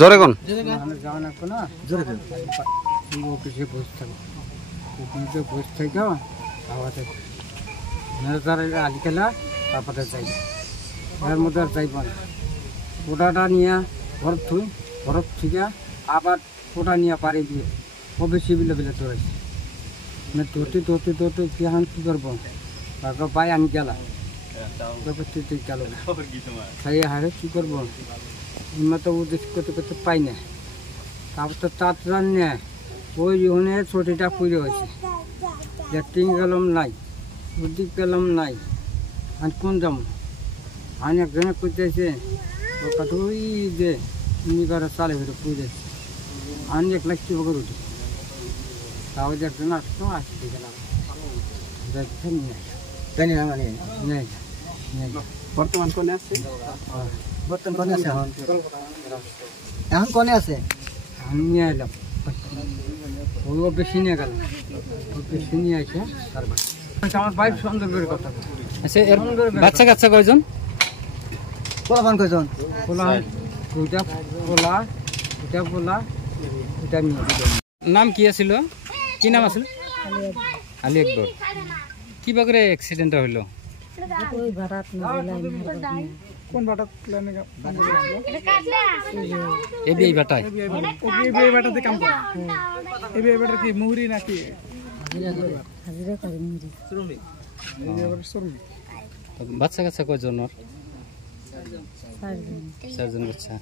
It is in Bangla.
জোরে কোন যাওয়া লাগবে না, জোরে অফিসে বসে থাকো, ওখানে বসে থেকে খাওয়াতে আলি খেলা, তারপরে যাই এর মধ্যে আর যাইব না। ওটাটা নিয়ে ঘরত থুই, ঘরত থেকে আবার ওটা নিয়ে পাড়ি দিয়ে অফিসে বিলে বিলে ধরেছি। মানে ধরতে কি হান কী করবো, তারপর পাই আমি গেলা তুই গেল না খাই হারে কী করবো, এমনি তো উদ্দেশ্য করতে করতে পাই না। তারপর তো তার নেয় ওই ওখানে ছুটিটা পুজো হয়েছে, দেখতে গেলাম নাই, ওদিক গেলাম নাই, আমি কোন যাম আমি একজনে করতেছে ওর কথা ওই যে নিবার চালে হইতে পুজো আমি 1 লাখ টাকা করে উঠি, তাও যে একজন আসতো আসতে গেলাম দেখছেন জানি না মানে নেই। বর্তমান কোনে আছে? বর্তমান কোনে আছে? এখন কোনে আছে? আমি নিয়ে এলাম, ও বেশি নিয়ে গেল, ও বেশি নিয়ে আসে তারপর আমার ভাই সুন্দর করে কথা। আচ্ছা, এর বাচ্চা কাচ্চা কয়জন? পোলাপান কয়জন? পোলা দুইটা, পোলা দুইটা, পোলা দুইটা মেয়ে। নাম কি আছিল? কি নাম আছিল? আলী আকবর। কি করে অ্যাক্সিডেন্টটা হইল? কোন বাটাত লাইনে এই বাটায় এই বাটাতে কাম করে? এই বাটার কি মুহুরি নাকি হাজিরা করে? মুহুরি শ্রমিক। শ্রমিক। বাচ্চা কাচ্চা কয়জন? 4 জন। 4 জন বাচ্চা।